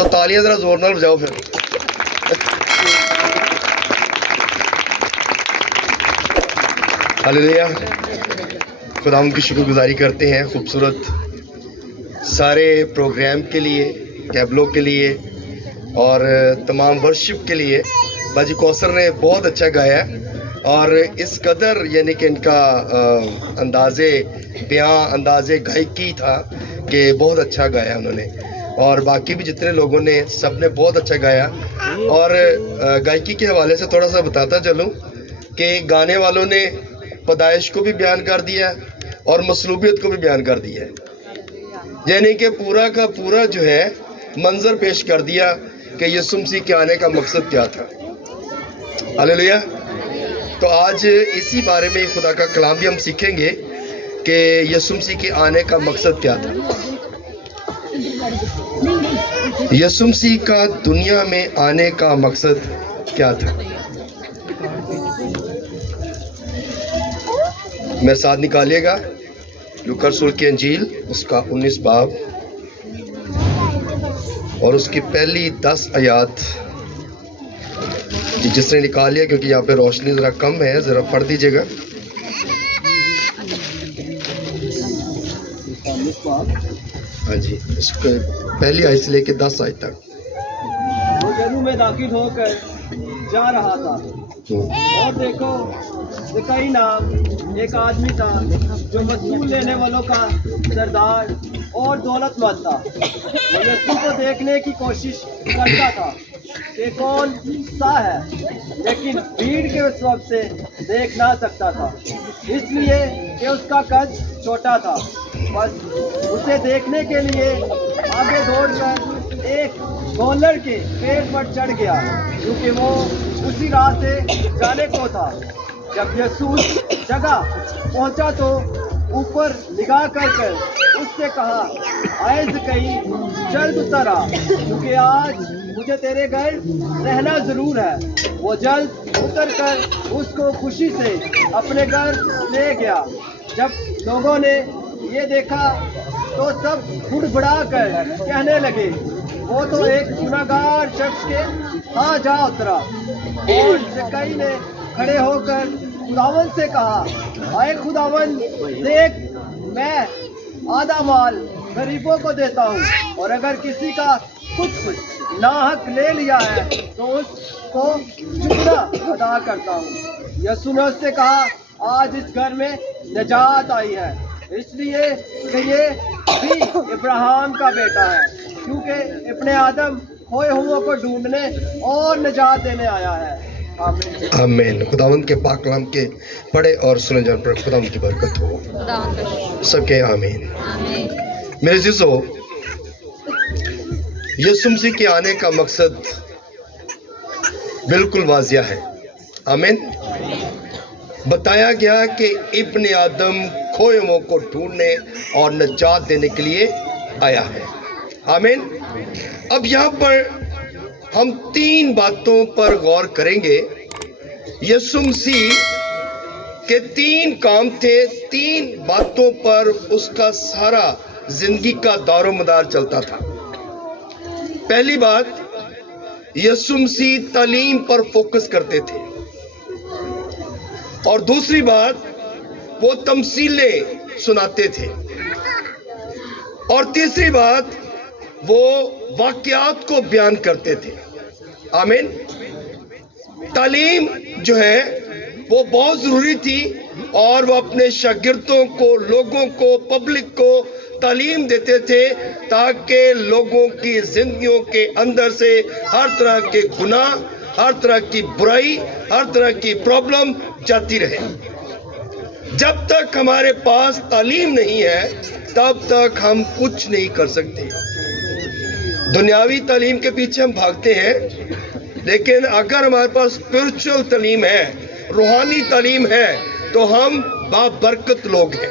تو تالیاں ذرا زور نال بجاؤ پھر. ہلیلویا. خدا ان کی شکر گزاری کرتے ہیں خوبصورت سارے پروگرام کے لیے، کیبلوں کے لیے اور تمام ورشپ کے لیے. باجی کوثر نے بہت اچھا گایا اور اس قدر یعنی کہ ان کا انداز بیاں، انداز گائیکی تھا کہ بہت اچھا گایا انہوں نے. اور باقی بھی جتنے لوگوں نے سب نے بہت اچھا گایا. اور گائیکی کے حوالے سے تھوڑا سا بتاتا چلوں کہ گانے والوں نے پیدائش کو بھی بیان کر دیا اور مصلوبیت کو بھی بیان کر دیا ہے. یعنی کہ پورا کا پورا جو ہے منظر پیش کر دیا کہ یسوع مسیح کے آنے کا مقصد کیا تھا. ہلیلویا. تو آج اسی بارے میں خدا کا کلام بھی ہم سیکھیں گے کہ یسوع مسیح کے آنے کا مقصد کیا تھا. یسوع مسیح کا دنیا میں آنے کا مقصد کیا تھا. میرے ساتھ نکالیے گا لوکا رسول کی انجیل اس کا 19 باب اور اس کی پہلی 10 آیات. جس نے نکال لیا کیونکہ یہاں پہ روشنی ذرا کم ہے، ذرا پڑھ دیجیے گا. ہاں جی، اس کے پہلی آیت سے لے کے 10 آیت تک. وہ یریحو میں داخل ہو کر جا رہا تھا اور دیکھو زکئی نام ایک آدمی تھا جو وصول لینے والوں کا سردار اور دولت مند تھا. وہ یسوع کو دیکھنے کی کوشش کرتا تھا کہ کون سا ہے، لیکن بھیڑ کے سبب سے دیکھ نہ سکتا تھا، اس لیے کہ اس کا قد چھوٹا تھا. بس اسے دیکھنے کے لیے آگے دوڑ کر ایک گولر کے پیڑ پر چڑھ گیا کیونکہ وہ اسی راہ سے جانے کو تھا. جب یسوع جگہ پہنچا تو اوپر نگاہ کر اس سے کہا، اے زکئی جلد اتر آ کیونکہ آج مجھے تیرے گھر رہنا ضرور ہے. وہ جلد اتر کر اس کو خوشی سے اپنے گھر لے گیا. جب لوگوں نے یہ دیکھا تو سب بڑبڑا کر کہنے لگے، وہ تو ایک گنہگار شخص کے ہاں جا اترا. اور زکئی نے کھڑے ہو کر خداوند سے کہا، اے خداوند دیکھ، میں آدھا مال غریبوں کو دیتا ہوں، اور اگر کسی کا کچھ ناحق لے لیا ہے تو اس کو چکتا ادا کرتا ہوں. یسوع نے اس سے کہا، آج اس گھر میں نجات آئی ہے، اس لیے کہ یہ بھی ابراہیم کا بیٹا ہے، کیونکہ ابن آدم کھوئے ہوں کو ڈھونڈنے اور نجات دینے آیا ہے. آمین. آمین. خداوند کے پاک کلام کے پڑھے اور سنے جان پر خداوند کی برکت ہو. سب کے آمین. میرے عزیزو، یسوع مسیح کے آنے کا مقصد بالکل واضح ہے. آمین. بتایا گیا کہ ابن آدم کھوئے ہوں کو ڈھونڈنے اور نجات دینے کے لیے آیا ہے. آمین. اب یہاں پر ہم 3 باتوں پر غور کریں گے. یسوع مسیح کے 3 کام تھے، 3 باتوں پر اس کا سارا زندگی کا دار و مدار چلتا تھا. پہلی بات، یسوع مسیح تعلیم پر فوکس کرتے تھے، اور دوسری بات وہ تمثیلیں سناتے تھے، اور تیسری بات وہ واقعات کو بیان کرتے تھے. آمین. تعلیم جو ہے وہ بہت ضروری تھی، اور وہ اپنے شاگردوں کو، لوگوں کو، پبلک کو تعلیم دیتے تھے تاکہ لوگوں کی زندگیوں کے اندر سے ہر طرح کے گناہ، ہر طرح کی برائی، ہر طرح کی پرابلم جاتی رہے. جب تک ہمارے پاس تعلیم نہیں ہے تب تک ہم کچھ نہیں کر سکتے. دنیاوی تعلیم کے پیچھے ہم بھاگتے ہیں، لیکن اگر ہمارے پاس اسپرچل تعلیم ہے، روحانی تعلیم ہے، تو ہم بابرکت لوگ ہیں.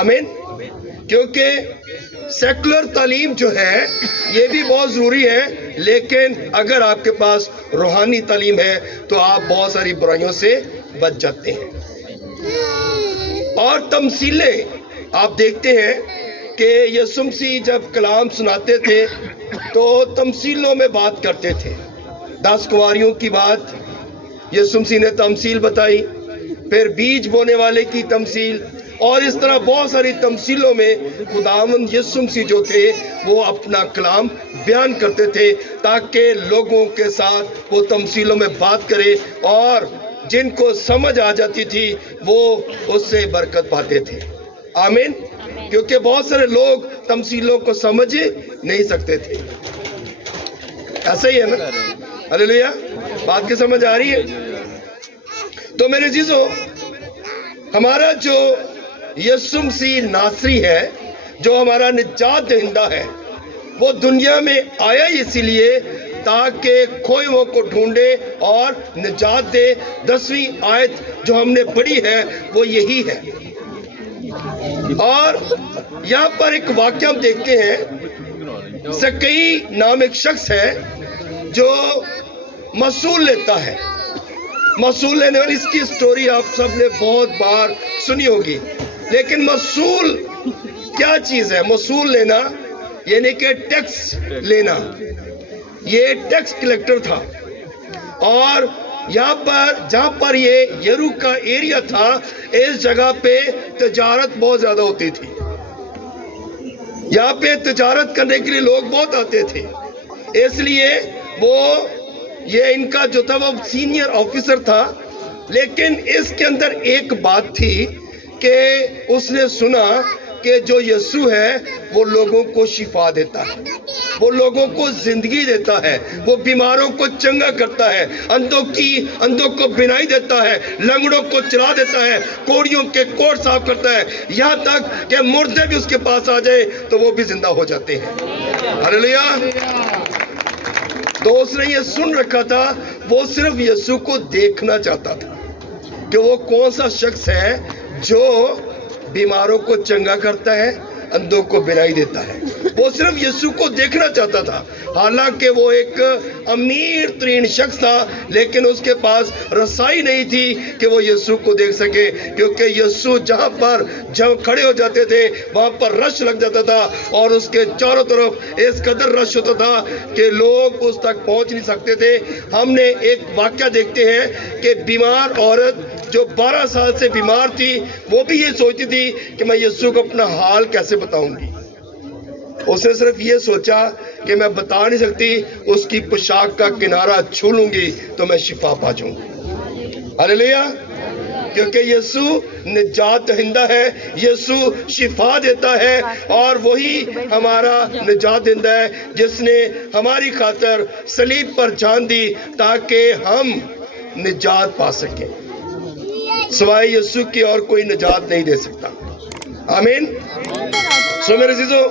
آمین. کیونکہ سیکولر تعلیم جو ہے یہ بھی بہت ضروری ہے، لیکن اگر آپ کے پاس روحانی تعلیم ہے تو آپ بہت ساری برائیوں سے بچ جاتے ہیں. اور تمثیلیں آپ دیکھتے ہیں کہ یسوع مسیح جب کلام سناتے تھے تو تمثیلوں میں بات کرتے تھے. 10 کنواریوں کی بات یسوع مسیح نے تمثیل بتائی، پھر بیج بونے والے کی تمثیل، اور اس طرح بہت ساری تمثیلوں میں خداوند یسوع مسیح جو تھے وہ اپنا کلام بیان کرتے تھے تاکہ لوگوں کے ساتھ وہ تمثیلوں میں بات کرے، اور جن کو سمجھ آ جاتی تھی وہ اس سے برکت پاتے تھے. آمین. کیونکہ بہت سارے لوگ تمثیلوں کو سمجھ نہیں سکتے تھے. ایسا ہی ہے نا؟ ہلیلویا. بات کی سمجھ آ رہی ہے؟ تو میرے عزیزو، ہمارا جو یسوع مسیح ناصری ہے، جو ہمارا نجات دہندہ ہے، وہ دنیا میں آیا اسی لیے تاکہ کھوئے کو ڈھونڈے اور نجات دے. 10ویں آیت جو ہم نے پڑھی ہے وہ یہی ہے. اور یہاں پر ایک واقعہ ہم دیکھتے ہیں. زکئی نام ایک شخص ہے جو محصول لیتا ہے. محصول لینے والی اس کی سٹوری آپ سب نے بہت بار سنی ہوگی. لیکن محصول کیا چیز ہے؟ محصول لینا یعنی کہ ٹیکس لینا. یہ ٹیکس کلیکٹر تھا، اور یہاں پر جہاں پر یہ یرو کا ایریا تھا، اس جگہ پہ تجارت بہت زیادہ ہوتی تھی. یہاں پہ تجارت کرنے کے لیے لوگ بہت آتے تھے. اس لیے یہ ان کا جو تھا وہ سینئر آفیسر تھا. لیکن اس کے اندر ایک بات تھی کہ اس نے سنا کہ جو یسوع ہے وہ لوگوں کو شفا دیتا ہے، وہ لوگوں کو زندگی دیتا ہے، وہ بیماروں کو چنگا کرتا ہے، اندھوں کو بینائی دیتا ہے، لنگڑوں کو چلا دیتا ہے، کوڑیوں کے کوڑ صاف کرتا ہے، یہاں تک کہ مردے بھی اس کے پاس آ جائے تو وہ بھی زندہ ہو جاتے ہیں. ہلیلویا. تو اس نے یہ سن رکھا تھا، وہ صرف یسوع کو دیکھنا چاہتا تھا کہ وہ کون سا شخص ہے جو بیماروں کو چنگا کرتا ہے، اندھوں کو بینائی دیتا ہے. وہ صرف یسوع کو دیکھنا چاہتا تھا. حالانکہ وہ ایک امیر ترین شخص تھا، لیکن اس کے پاس رسائی نہیں تھی کہ وہ یسوع کو دیکھ سکے، کیونکہ یسوع جہاں کھڑے ہو جاتے تھے وہاں پر رش لگ جاتا تھا، اور اس کے چاروں طرف اس قدر رش ہوتا تھا کہ لوگ اس تک پہنچ نہیں سکتے تھے. ہم نے ایک واقعہ دیکھتے ہیں کہ بیمار عورت جو 12 سال سے بیمار تھی، وہ بھی یہ سوچتی تھی کہ میں یسوع کو اپنا حال کیسے بتاؤں گی. اس نے صرف یہ سوچا کہ میں بتا نہیں سکتی، اس کی پوشاک کا کنارہ چھو لوں گی تو میں شفا پا جاؤں گی. ہلیلویا. کیونکہ یسوع نجات دہندہ ہے، یسوع شفا دیتا ہے، اور وہی ہمارا نجات دہندہ ہے جس نے ہماری خاطر صلیب پر جان دی تاکہ ہم نجات پا سکیں. سوائے یسوع کی اور کوئی نجات نہیں دے سکتا. آمین. سو میرے عزیزو،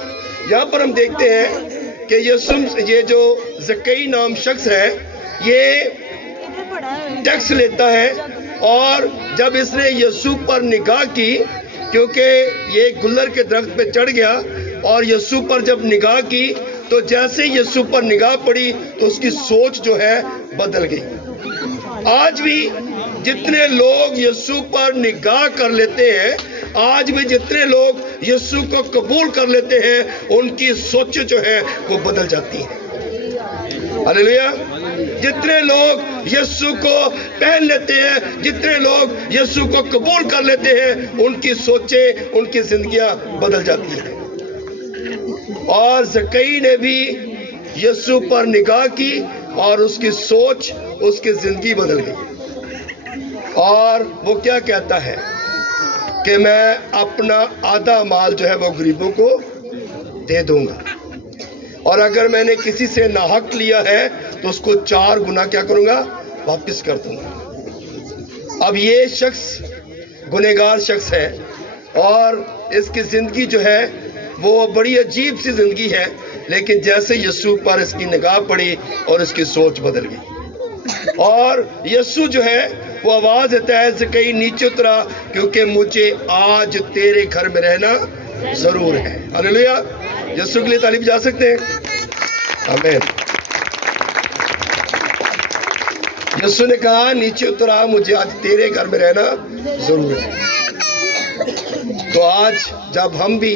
یہاں پر ہم دیکھتے ہیں کہ یہ جو زکئی نام شخص ہے یہ ٹیکس لیتا ہے، اور جب اس نے یسوع پر نگاہ کی، کیونکہ یہ گلر کے درخت پہ چڑھ گیا، اور یسوع پر جب نگاہ کی تو جیسے یسوع پر نگاہ پڑی تو اس کی سوچ جو ہے بدل گئی. آج بھی جتنے لوگ یسوع پر نگاہ کر لیتے ہیں، آج بھی جتنے لوگ یسوع کو قبول کر لیتے ہیں، ان کی سوچ جو ہے وہ بدل جاتی ہیں. ہلیلویا. جتنے لوگ یسوع کو پہن لیتے ہیں، جتنے لوگ یسوع کو قبول کر لیتے ہیں، ان کی سوچیں، ان کی زندگیاں بدل جاتی ہیں. اور زکئی نے بھی یسوع پر نگاہ کی اور اس کی سوچ، اس کی زندگی بدل گئی. اور وہ کیا کہتا ہے کہ میں اپنا آدھا مال جو ہے وہ غریبوں کو دے دوں گا، اور اگر میں نے کسی سے ناحق لیا ہے تو اس کو 4 گنا کیا کروں گا؟ واپس کر دوں گا. اب یہ شخص گنہگار شخص ہے، اور اس کی زندگی جو ہے وہ بڑی عجیب سی زندگی ہے، لیکن جیسے یسوع پر اس کی نگاہ پڑی اور اس کی سوچ بدل گئی. اور یسوع جو ہے وہ آواز دیتا ہے، زکئی نیچے اترا کیونکہ مجھے آج تیرے گھر میں رہنا ضرور ہے. ہلیلویا. یسوع کے لیے تعریف جا سکتے ہیں. آمین. یسوع نے کہا نیچے اترا، مجھے آج تیرے گھر میں رہنا ضرور ہے. تو آج جب ہم بھی